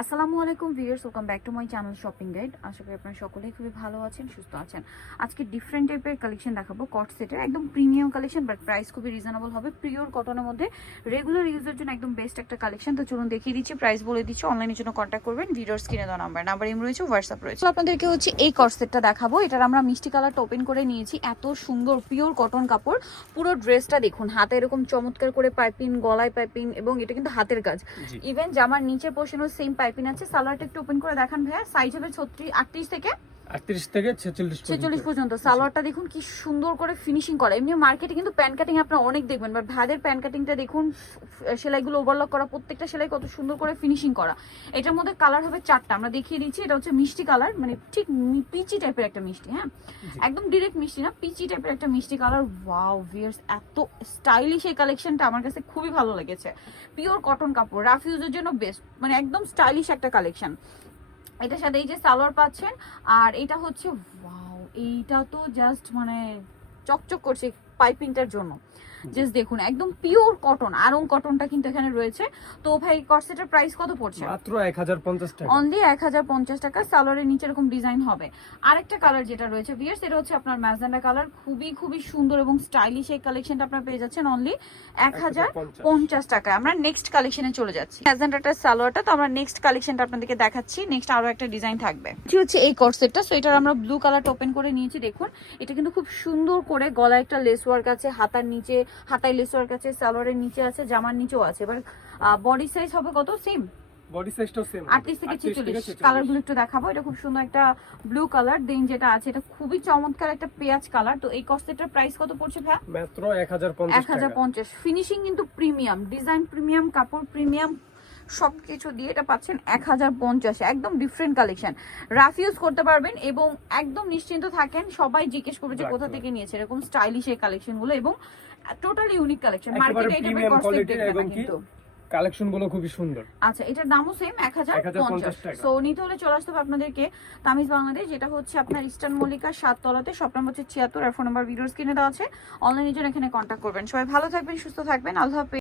আসসালামু আলাইকুম viewers, welcome back to my channel shopping guide. আশা করি আপনারা সকলেই খুবই ভালো আছেন, সুস্থ আছেন। আজকে ডিফারেন্ট টাইপের কালেকশন দেখাবো, কট সেটের একদম প্রিমিয়াম কালেকশন, বাট প্রাইস খুবই রিজনেবল হবে। পিওর কটনের মধ্যে রেগুলার ইউজের জন্য একদম বেস্ট একটা কালেকশন। তো চলুন দেখিয়ে দিচ্ছি, প্রাইস বলে দিচ্ছি। অনলাইনের জন্য কন্ট্যাক্ট করবেন, ভিডিওর স্ক্রিনে দেওয়া নাম্বার ইম রয়েছে, হোয়াটসঅ্যাপ রয়েছে। আপনাদেরকে হচ্ছে এই কট সেটটা দেখাবো। এটার আমরা মিষ্টি কালারটা ওপেন করে নিয়েছি। এত সুন্দর পিওর কটন কাপড়। পুরো ড্রেসটা দেখুন, হাতে এরকম চমৎকার করে পাইপিং, গলায় পাইপিং, এবং এটা কিন্তু হাতের কাজ। ইভেন জামার নিচের পোর্শনও সেম পাইপিং আছে। সালোয়ারটা একটু ওপেন করে দেখান ভাইয়া। সাইজ হবে 38 থেকে 46 পর্যন্ত। সালোয়ারটা দেখুন কি সুন্দর করে ফিনিশিং করা। এমনি মার্কেটে কিন্তু প্যান কাটিং আপনারা অনেক দেখবেন, বাট ভাইদের প্যান কাটিংটা দেখুন, সেলাইগুলো ওভারলক করা, প্রত্যেকটা সেলাই কত সুন্দর করে ফিনিশিং করা। এটার মধ্যে কালার হবে 4টা, আমরা দেখিয়ে দিচ্ছি। এটা হচ্ছে মিষ্টি কালার, মানে ঠিক পিচি টাইপের একটা মিষ্টি, হ্যাঁ একদম ডিরেক্ট মিষ্টি না, পিচি টাইপের একটা মিষ্টি কালার। ওয়াও ভিউয়ার্স, এত স্টাইলিশ এই কালেকশনটা আমার কাছে খুবই ভালো লেগেছে। পিওর কটন কাপড়, রাফ ইউজের জন্য বেস্ট, মানে একদম স্টাইলিশ একটা কালেকশন। এটার সাথে এই যে সালোয়ার পাচ্ছেন, আর এটা হচ্ছে ওয়াও, এইটা তো জাস্ট মানে চকচক করছে পাইপিংটার জন্য। জাস্ট দেখুন, একদম পিওর কটন, আরং কটনটা কিন্তু এখানে রয়েছে। তো ভাই কটসেটের প্রাইস কত পড়ছে? মাত্র 1050 টাকা, অনলি 1050 টাকা। সালোয়ারের নিচে এরকম ডিজাইন হবে। আরেকটা কালার যেটা রয়েছে ভিউয়ার্স, এটা হচ্ছে আপনার ম্যাজেন্ডা কালার। খুবই সুন্দর এবং স্টাইলিশ এই কালেকশনটা আপনারা পেয়ে যাচ্ছেন অনলি 1050 টাকা। আমরা নেক্সট কালেকশনে চলে যাচ্ছি। ম্যাজেন্ডাটার সালোয়ারটা, তো আমরা নেক্সট কালেকশনটা আপনাদেরকে দেখাচ্ছি। নেক্সট আরো একটা ডিজাইন থাকবে, এটি হচ্ছে এই কটসেটটা। সো এটার আমরা ব্লু কালারটা ওপেন করে নিয়েছি। দেখুন এটা কিন্তু খুব সুন্দর করে গলায় একটা লেস ওয়ার্ক আছে, হাতার নিচে হাতায় লেস ওয়ার্ক আছে, সালোয়ারের নিচে আছে, জামার নিচেও আছে। এবার বডি সাইজ হবে কত? সেম বডি সাইজটাও সেম 38 থেকে 46। কালারগুলো একটু দেখাবো। এটা খুব সুন্দর একটা ব্লু কালার, দেন যেটা আছে এটা খুবই চমৎকার একটা পেঁয়াজ কালার। তো এই কটসেটের প্রাইস কত পড়ছে ভাই? মাত্র 1050 ফিনিশিং কিন্তু প্রিমিয়াম, ডিজাইন প্রিমিয়াম, কাপড় প্রিমিয়াম, সবকিছু দিয়ে এটা পাচ্ছেন 1050। একদম ডিফারেন্ট কালেকশন, রাফ ইউজ করতে পারবেন এবং একদম নিশ্চিন্ত থাকেন। সবাই জিজ্ঞেস করবে যে কোথা থেকে নিয়েছে এরকম স্টাইলিশ এই কালেকশন গুলো, এবং টোটালি ইউনিক কালেকশন। মার্কেটে এটা কটসেট দেখবেন না কিন্তু কালেকশন গুলো খুবই সুন্দর। আচ্ছা, এটার দামও সেম 1050 টাকা। সো নিতে হলে চলে আসতে হবে আপনাদেরকে তামিজ বাংলাদেশ, যেটা হচ্ছে আপনার ইস্টার্ন মল্লিকা 7 তলাতে, শপ নাম্বার হচ্ছে 76, আর ফোন নাম্বার ভিডিওর স্ক্রিনে দেওয়া আছে। অনলাইনের জন্য এখানে কন্ট্যাক্ট করবেন। সবাই ভালো থাকবেন, সুস্থ থাকবেন, আল্লাহ হাফেজ।